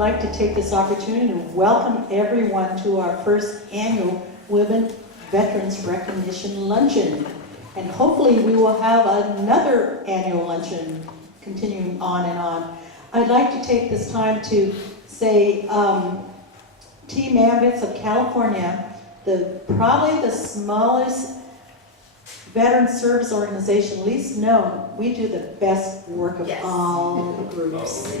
like to take this opportunity to welcome everyone to our first annual Women Veterans Recognition Luncheon. And hopefully we will have another annual luncheon continuing on and on. I'd like to take this time to say Team AMVETS of California, probably the smallest veteran service organization, least known, we do the best work of all the groups.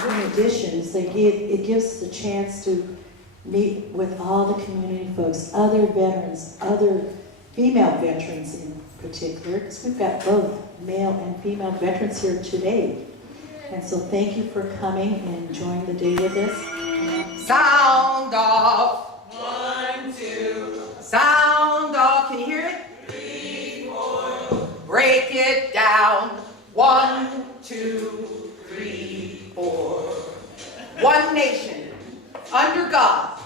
In addition, it gives us a chance to meet with all the community folks, other veterans, other female veterans in particular, because we've got both male and female veterans here today. And so thank you for coming and enjoying the day with us. Sound off. 1, 2. Sound off. Can you hear it? 3, 4. Break it down. 1, 2, 3, 4. One nation, under God,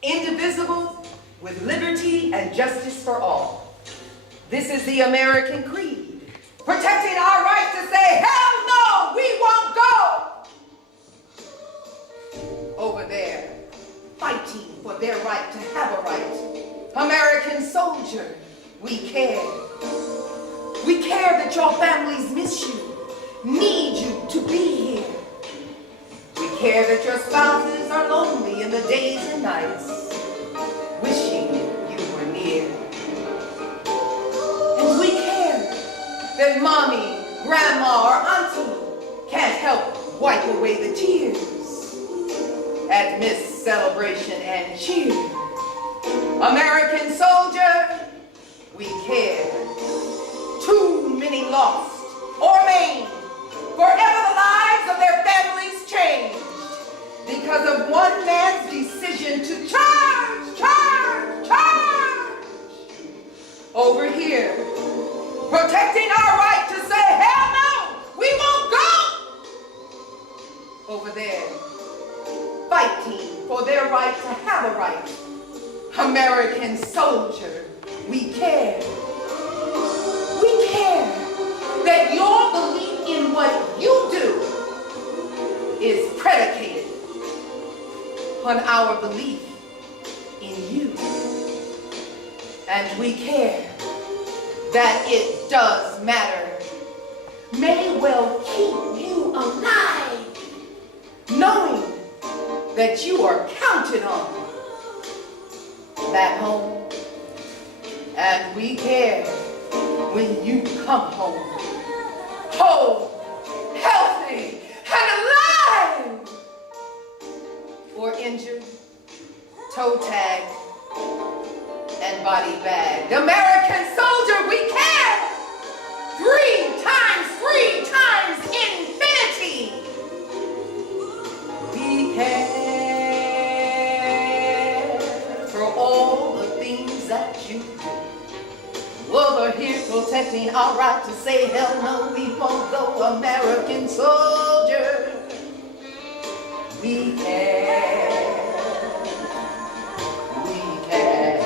indivisible, with liberty and justice for all. This is the American creed, protecting our right to say, hell no, we won't go. Over there, fighting for their right to have a right. American soldier, we care. We care that your families miss you, need you to be here. We care that your spouses are lonely in the days and nights, wishing you were near. And we care that mommy, grandma, or auntie can't help wipe away the tears at missed celebration and cheer. American soldier, we care. Too many lost or maimed, forever the lives of their families changed because of one man's decision to charge, charge, charge. Over here, protecting our right to say, hell no, we won't go. Over there, fighting for their right to have a right. American soldier, we care. We care that your belief in what you do is predicated on our belief in you. And we care that it does matter, may well keep you alive, knowing that you are counted on back home. And we care when you come home, whole, healthy, and alive, or injured, toe tagged, and body bagged. American soldier, we care. 3 times infinity. We care for all the things that you do. Over here protecting our right to say, hell no, we won't go. American soldier, we care. We care.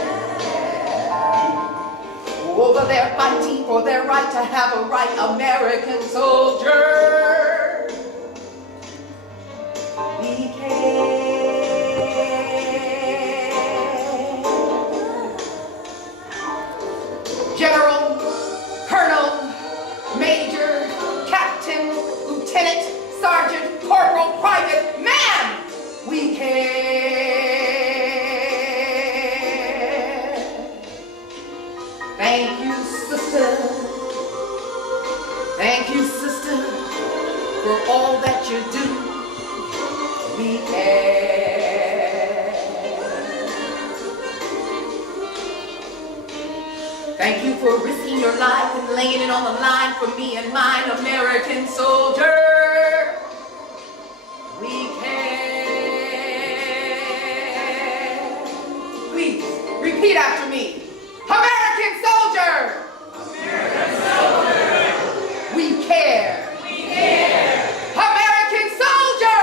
Over there fighting for their right to have a right. American soldier, we care. General, Colonel, Major, Captain, Lieutenant, Sergeant, Corporal, Private, man, we care. Thank you, sister. Thank you, sister, for all that you do. We care. Thank you for risking your life and laying it on the line for me and mine, American soldier. We care. Please, repeat after me. American soldier. American soldier. We care. We care. American soldier.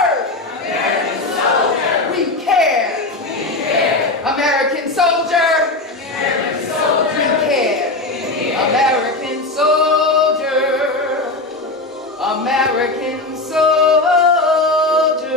American soldier. We care. We care. American soldier. American soldier. We care. American soldier. American soldier.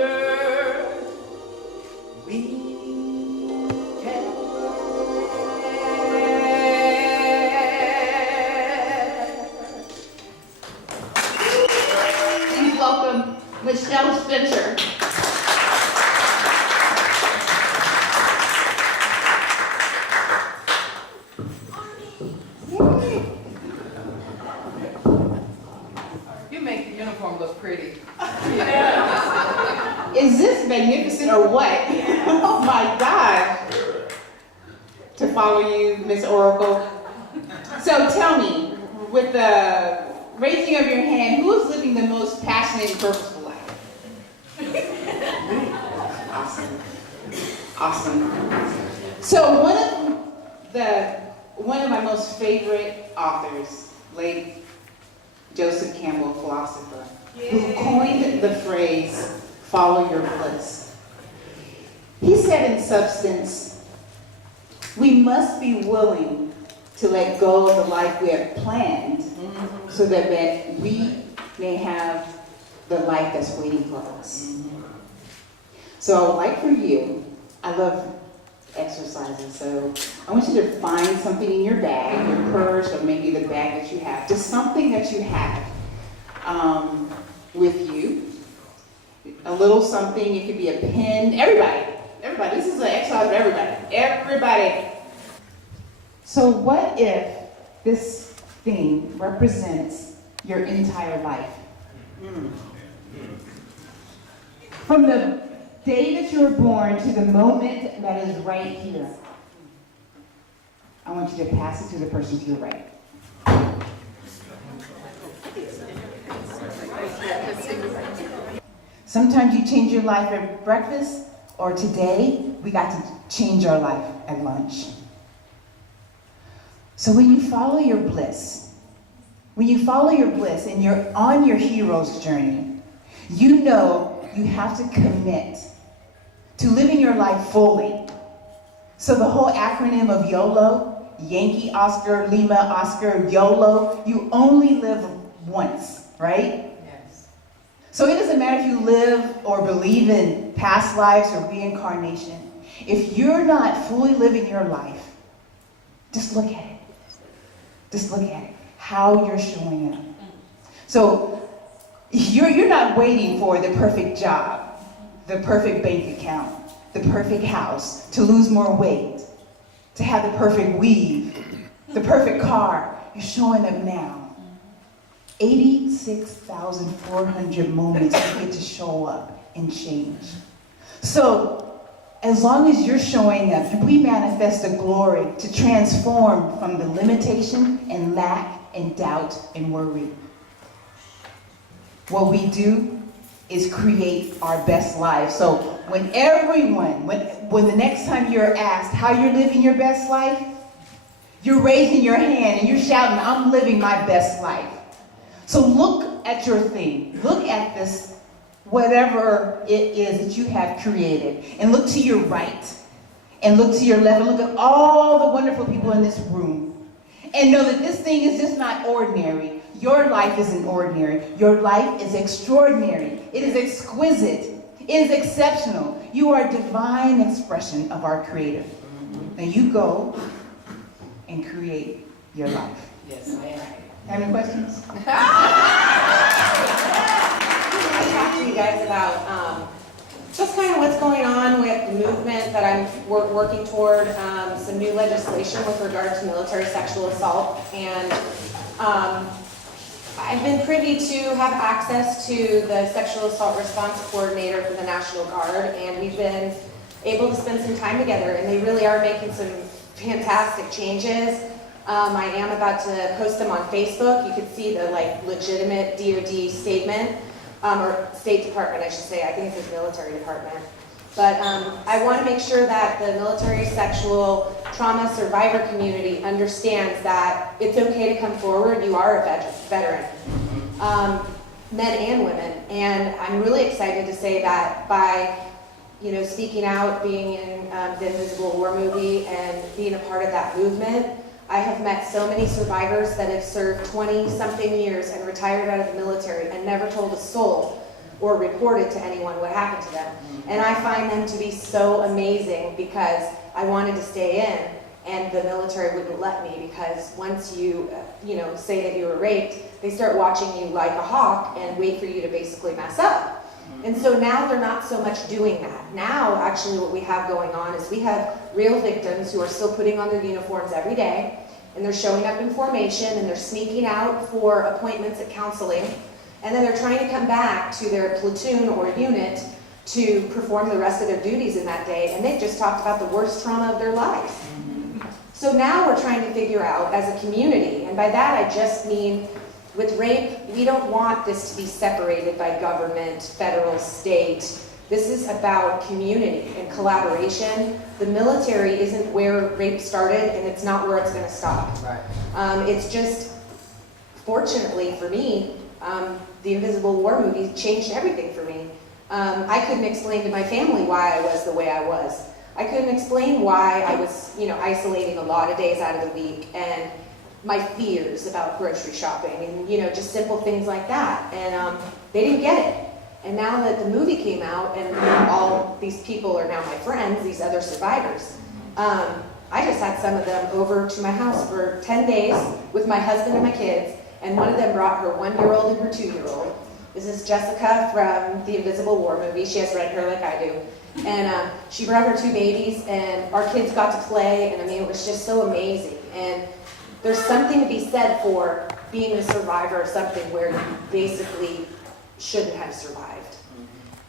magnificent or what? Oh my gosh. To follow you, Miss Oracle. So tell me, with the raising of your hand, who is living the most passionate and purposeful life? Awesome. So one of my most favorite authors, late Joseph Campbell, philosopher, who coined the phrase, follow your bliss. He said in substance, we must be willing to let go of the life we have planned so that we may have the life that's waiting for us. So like for you, I love exercising, so I want you to find something in your bag, your purse, or maybe the bag that you have, just something that you have with you. A little something, it could be a pen. Everybody, this is an exercise for everybody. So what if this thing represents your entire life? From the day that you were born to the moment that is right here. I want you to pass it to the person to your right. Sometimes you change your life at breakfast, or today we got to change our life at lunch. So when you follow your bliss and you're on your hero's journey, you know you have to commit to living your life fully. So the whole acronym of YOLO, Yankee Oscar, Lima Oscar, YOLO, you only live once, right? Yes. So it doesn't matter if you live or believe in past lives or reincarnation. If you're not fully living your life, just look at it. Just look at it, how you're showing up. So you're not waiting for the perfect job, the perfect bank account, the perfect house, to lose more weight, to have the perfect weave, the perfect car. You're showing up now. 86,400 moments you get to show up and change. So as long as you're showing up, we manifest the glory to transform from the limitation and lack and doubt and worry. What we do is create our best life. So when the next time you're asked how you're living your best life, you're raising your hand and you're shouting, I'm living my best life. So look at your thing. Look at this, whatever it is that you have created, and look to your right and look to your left and look at all the wonderful people in this room and know that this thing is just not ordinary. Your life isn't ordinary. Your life is extraordinary. It is exquisite. It is exceptional. You are a divine expression of our Creator. Now you go and create your life. Yes, ma'am. Have any questions? I talked to you guys about just kind of what's going on with the movement that I'm working toward, some new legislation with regard to military sexual assault, and I've been privy to have access to the sexual assault response coordinator for the National Guard, and we've been able to spend some time together, and they really are making some fantastic changes. I am about to post them on Facebook. You can see the legitimate DoD statement, or State Department, I should say. I think it says Military Department. But I want to make sure that the military sexual trauma survivor community understands that it's okay to come forward. You are a veteran, men and women. And I'm really excited to say that by speaking out, being in the Invisible War movie, and being a part of that movement, I have met so many survivors that have served 20-something years and retired out of the military and never told a soul or reported to anyone what happened to them. And I find them to be so amazing because I wanted to stay in, and the military wouldn't let me, because once you, say that you were raped, they start watching you like a hawk and wait for you to basically mess up. And so now they're not so much doing that. Now, actually, what we have going on is we have real victims who are still putting on their uniforms every day, and they're showing up in formation, and they're sneaking out for appointments at counseling, and then they're trying to come back to their platoon or unit to perform the rest of their duties in that day, and they just talked about the worst trauma of their lives. So now we're trying to figure out as a community, and by that I just mean with rape, we don't want this to be separated by government, federal, state. This is about community and collaboration. The military isn't where rape started, and it's not where it's going to stop. Right. It's just, fortunately for me, the Invisible War movie changed everything for me. I couldn't explain to my family why I was the way I was. I couldn't explain why I was, isolating a lot of days out of the week, and my fears about grocery shopping, and just simple things like that. And they didn't get it. And now that the movie came out, and all these people are now my friends, these other survivors, I just had some of them over to my house for 10 days with my husband and my kids, and one of them brought her 1-year-old and her 2-year-old. This is Jessica from the Invisible War movie. She has red hair like I do. And she brought her 2 babies, and our kids got to play, and I mean, it was just so amazing. And there's something to be said for being a survivor of something where you basically shouldn't have survived.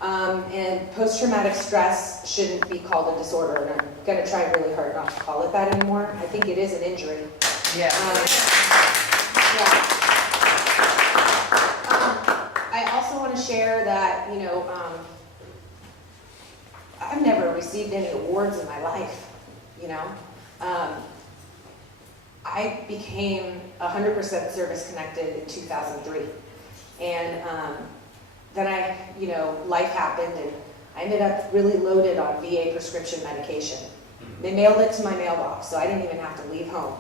And post-traumatic stress shouldn't be called a disorder, and I'm going to try really hard not to call it that anymore. I think it is an injury. Yeah. I also want to share that, I've never received any awards in my life, I became 100% service-connected in 2003. And then life happened, and I ended up really loaded on VA prescription medication. They mailed it to my mailbox, so I didn't even have to leave home.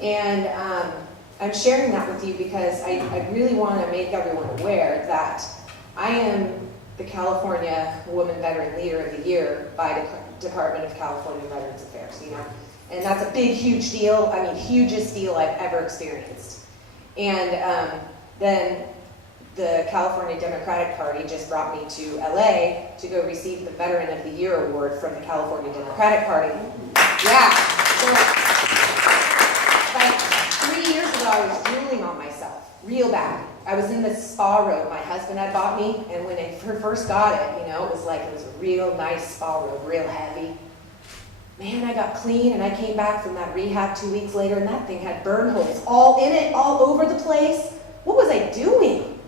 And I'm sharing that with you because I really want to make everyone aware that I am the California Woman Veteran Leader of the Year by the Department of California Veterans Affairs, And that's a big, huge deal. I mean, hugest deal I've ever experienced. And then the California Democratic Party just brought me to LA to go receive the Veteran of the Year award from the California Democratic Party. Yeah. So, like 3 years ago, I was drooling on myself, real bad. I was in this spa robe my husband had bought me, and when I first got it, it was a real nice spa robe, real heavy. Man, I got clean, and I came back from that rehab 2 weeks later, and that thing had burn holes all in it, all over the place. What was I doing?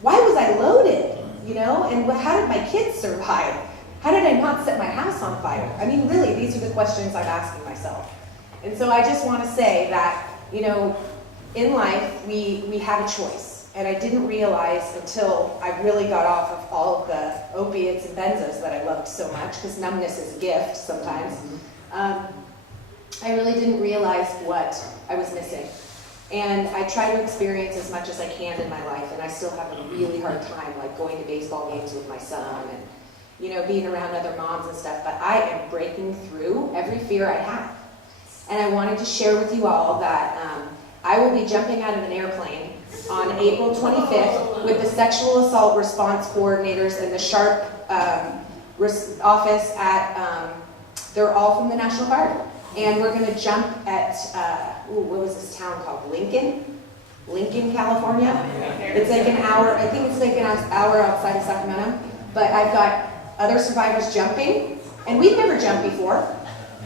Why was I loaded? And how did my kids survive? How did I not set my house on fire? I mean, really, these are the questions I'm asking myself. And so I just want to say that, in life, we have a choice. And I didn't realize until I really got off of all of the opiates and benzos that I loved so much, because numbness is a gift sometimes. I really didn't realize what I was missing. And I try to experience as much as I can in my life, and I still have a really hard time, like going to baseball games with my son and, being around other moms and stuff, but I am breaking through every fear I have. And I wanted to share with you all that I will be jumping out of an airplane on April 25th with the sexual assault response coordinators in the SHARP office at, they're all from the National Guard. And we're gonna jump at, what was this town called? Lincoln, California. It's like an hour, I think it's like an hour outside of Sacramento. But I've got other survivors jumping, and we've never jumped before.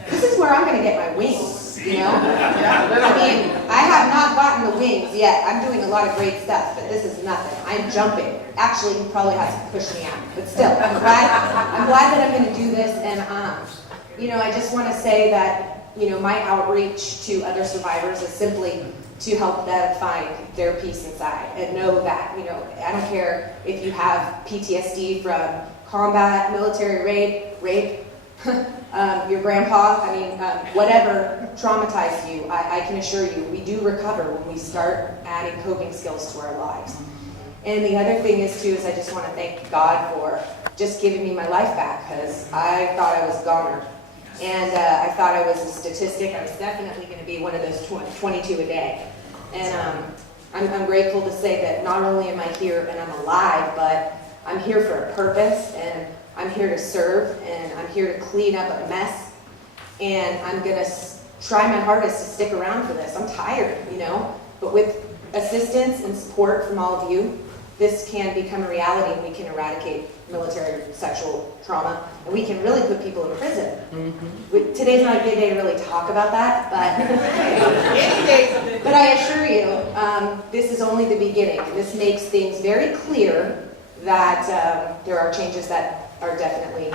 This is where I'm gonna get my wings. I mean, I have not gotten the wings yet. I'm doing a lot of great stuff, but this is nothing. I'm jumping. Actually, you probably have to push me out, but still, I'm glad that I'm going to do this. And I just want to say that my outreach to other survivors is simply to help them find their peace inside and know that I don't care if you have PTSD from combat, military rape. Your grandpa, whatever traumatized you, I can assure you, we do recover when we start adding coping skills to our lives. And the other thing is I just want to thank God for just giving me my life back, because I thought I was a goner. And I thought I was a statistic. I was definitely going to be one of those 22 a day. And I'm grateful to say that not only am I here and I'm alive, but I'm here for a purpose, and I'm here to serve, and I'm here to clean up a mess, and I'm going to try my hardest to stick around for this. I'm tired, but with assistance and support from all of you, this can become a reality and we can eradicate military sexual trauma and we can really put people in prison. Today's not a good day to really talk about that, but I assure you, this is only the beginning. This makes things very clear that there are changes that are definitely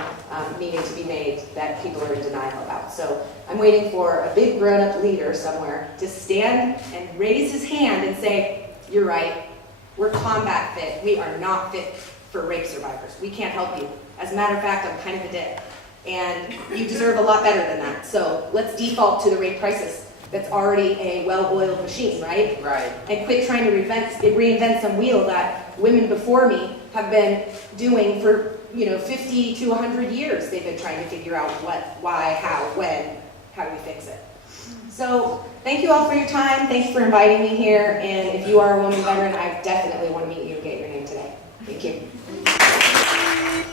needing to be made that people are in denial about. So I'm waiting for a big grown-up leader somewhere to stand and raise his hand and say, you're right, we're combat fit. We are not fit for rape survivors. We can't help you. As a matter of fact, I'm kind of a dick. And you deserve a lot better than that. So let's default to the rape crisis that's already a well-oiled machine, right? Right. And quit trying to reinvent some wheel that women before me have been doing for 50 to 100 years. They've been trying to figure out what, why, how, when, how do we fix it. So thank you all for your time. Thank you for inviting me here. And if you are a woman veteran, I definitely want to meet you and get your name today. Thank you.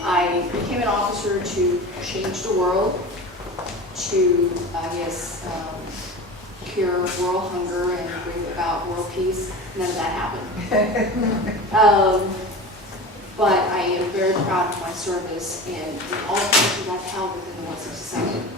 I became an officer to change the world, to, cure world hunger and bring about world peace. None of that happened. But I am very proud of my service and all the positions I've held within the 167.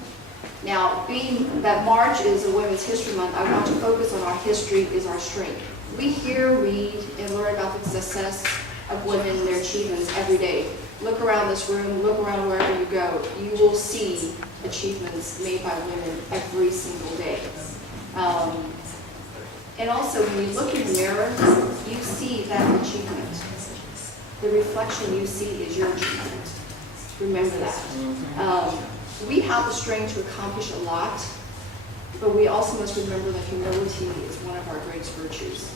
Now, being that March is a Women's History Month, I want to focus on our history is our strength. We hear, read, and learn about the success of women and their achievements every day. Look around this room, look around wherever you go. You will see achievements made by women every single day. And also, when you look in the mirror, you see that achievement. The reflection you see is your achievement. Remember that. We have the strength to accomplish a lot, but we also must remember that humility is one of our greatest virtues.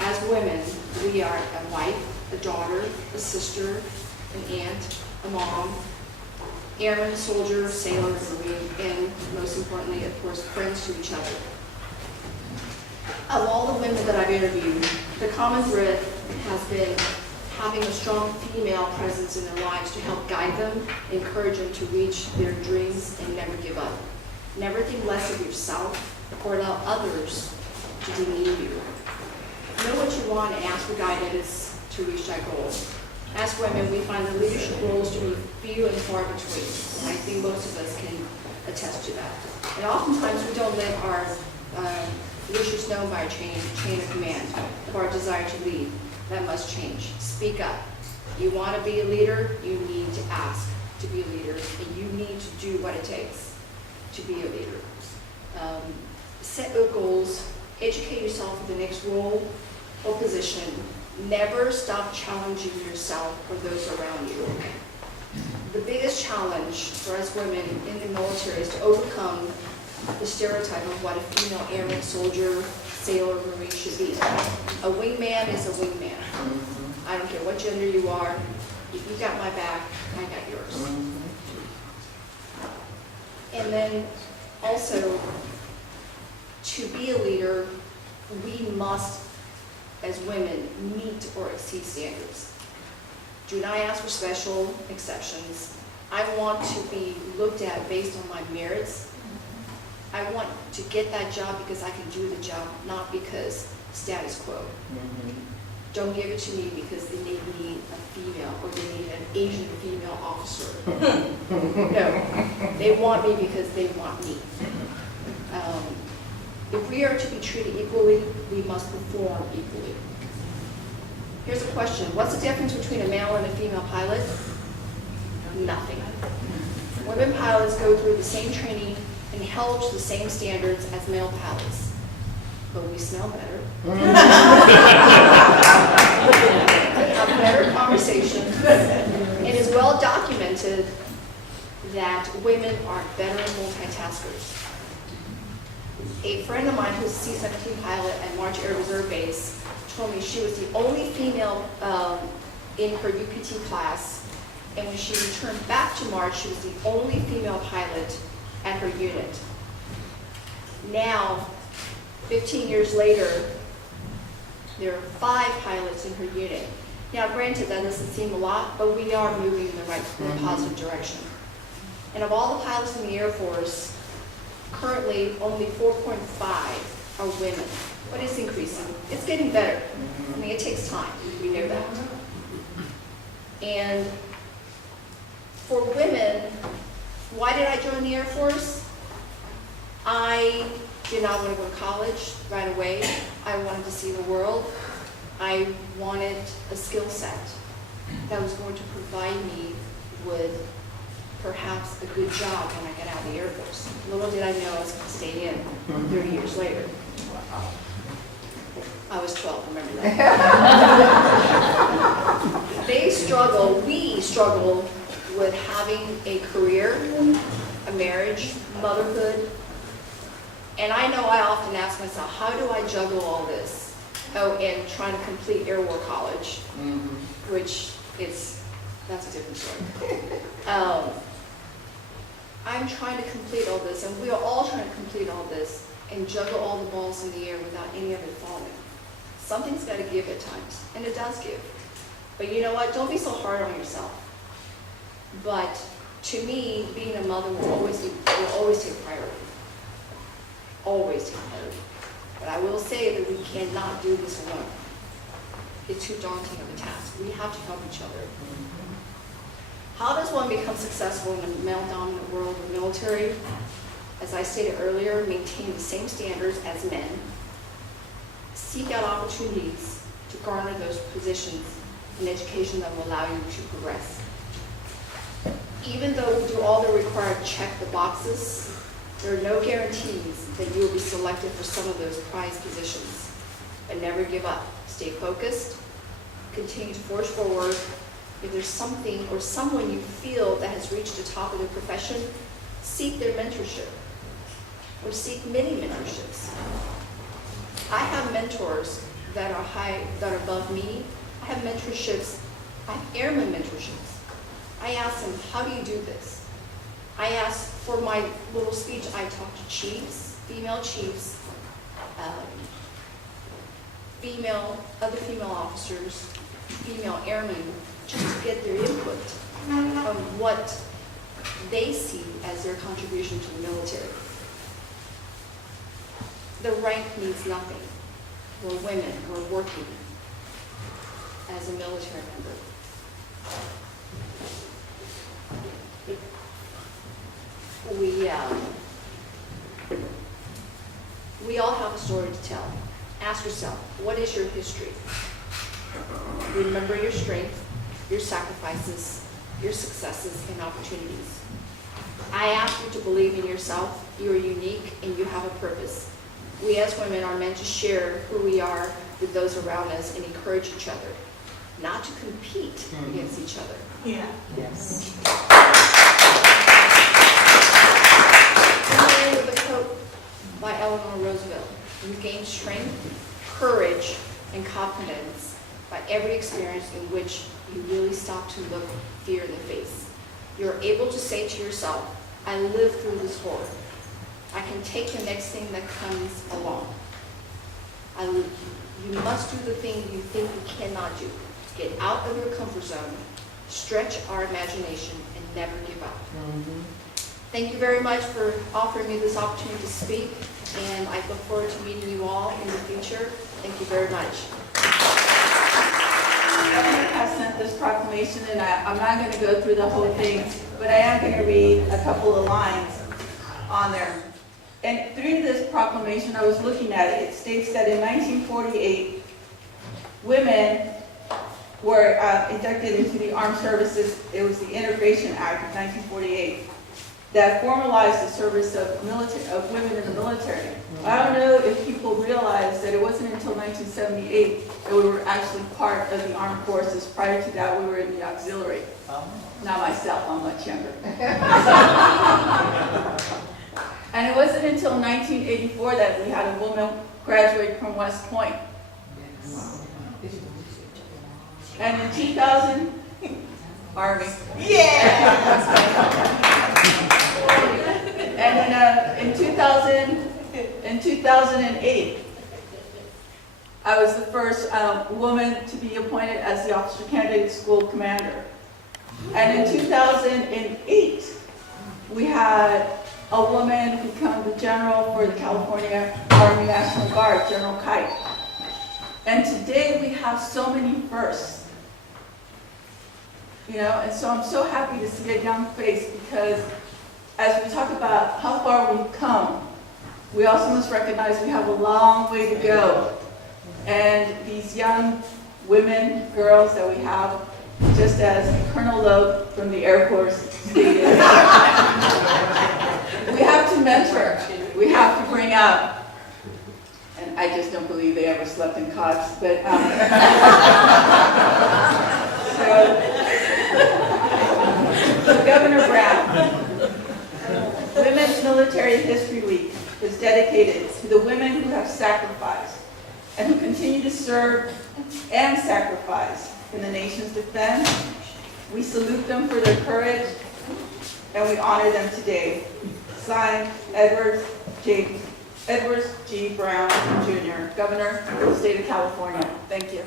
As women, we are a wife, a daughter, a sister, an aunt, a mom, airman, soldier, sailor, marine, and most importantly, of course, friends to each other. Of all the women that I've interviewed, the common thread has been having a strong female presence in their lives to help guide them, encourage them to reach their dreams, and never give up. Never think less of yourself or allow others to demean you. Know what you want and ask for guidance to reach that goal. As women, we find the leadership roles to be few and far between. And I think most of us can attest to that. And oftentimes we don't let our leadership known by a chain of command of our desire to lead. That must change. Speak up. You want to be a leader, you need to ask to be a leader, and you need to do what it takes to be a leader. Set your goals, educate yourself for the next role or position. Never stop challenging yourself or those around you. The biggest challenge for us women in the military is to overcome the stereotype of what a female airman, soldier, sailor, marine should be. A wingman is a wingman. I don't care what gender you are. If you got my back, I got yours. And then also, to be a leader, we must, as women, meet or exceed standards. Do not ask for special exceptions. I want to be looked at based on my merits. I want to get that job because I can do the job, not because status quo. Don't give it to me because they need a female or they need an Asian female officer. No, they want me because they want me. If we are to be treated equally, we must perform equally. Here's a question. What's the difference between a male and a female pilot? Nothing. Women pilots go through the same training and held to the same standards as male pilots. But we smell better. Have better conversations. It is well documented that women are better multitaskers. A friend of mine who's a C-17 pilot at March Air Reserve Base told me she was the only female in her UPT class, and when she returned back to March, she was the only female pilot at her unit. Now, 15 years later, there are 5 pilots in her unit. Now, granted, that doesn't seem a lot, but we are moving in the right, positive direction. And of all the pilots in the Air Force, currently only 4.5 are women. But it's increasing. It's getting better. I mean, it takes time. We know that. And for women, why did I join the Air Force? I did not want to go to college right away. I wanted to see the world. I wanted a skill set that was going to provide me with perhaps a good job when I got out of the Air Force. Little did I know I was going to stay in 30 years later. I was 12, remember that. We struggle with having a career, a marriage, motherhood. And I know I often ask myself, how do I juggle all this? Oh, and trying to complete Air War College, which that's a different story. I'm trying to complete all this, and we are all trying to complete all this and juggle all the balls in the air without any of it falling. Something's got to give at times, and it does give. But you know what? Don't be so hard on yourself. But to me, being a mother will always take priority. Always take priority. But I will say that we cannot do this alone. It's too daunting of a task. We have to help each other. How does one become successful in a male-dominant world of the military? As I stated earlier, maintain the same standards as men. Seek out opportunities to garner those positions in education that will allow you to progress. Even though we do all the required check the boxes, there are no guarantees that you will be selected for some of those prized positions. But never give up. Stay focused. Continue to forge forward. If there's something or someone you feel that has reached the top of their profession, seek their mentorship or seek many mentorships. I have mentors that are above me. I have mentorships. I have airman mentorships. I ask them, how do you do this? I ask for my little speech, I talk to chiefs, female chiefs, other female officers, female airmen, just to get their input on what they see as their contribution to the military. The rank means nothing. We're women, we're working as a military member. We all have a story to tell. Ask yourself, what is your history? Remember your strength, your sacrifices, your successes, and opportunities. I ask you to believe in yourself. You are unique and you have a purpose. We as women are meant to share who we are with those around us and encourage each other, not to compete against each other. Yeah. Yes. With a quote by Eleanor Roosevelt, you gain strength, courage, and confidence by every experience in which you really stop to look fear in the face. You're able to say to yourself, I lived through this horror. I can take the next thing that comes along. You must do the thing you think you cannot do. Get out of your comfort zone, stretch our imagination, and never give up. Thank you very much for offering me this opportunity to speak, and I look forward to meeting you all in the future. Thank you very much. The governor has sent this proclamation, and I'm not going to go through the whole thing, but I am going to read a couple of lines on there. And through this proclamation, I was looking at it. It states that in 1948, women were inducted into the armed services. It was the Integration Act of 1948 that formalized the service of women in the military. I don't know if people realize that it wasn't until 1978 that we were actually part of the armed forces. Prior to that, we were in the auxiliary. Not myself, I'm much younger. And it wasn't until 1984 that we had a woman graduate from West Point. And in 2000, Army. Yeah! And in 2008, I was the first woman to be appointed as the Officer Candidate School Commander. And in 2008, we had a woman become the general for for the California Army National Guard, General Kite. And today we have so many firsts. You know, and so I'm so happy to see a young face, because as we talk about how far we've come, we also must recognize we have a long way to go. And these young women, girls that we have, just as Colonel Loeb from the Air Force stated, we have to mentor, we have to bring up, and I just don't believe they ever slept in cots, but so Governor Brown, Women's Military History Week is dedicated to the women who have sacrificed and who continue to serve and sacrifice in the nation's defense. We salute them for their courage, and we honor them today. Signed, Edwards G. Brown, Jr., Governor of the State of California. Thank you.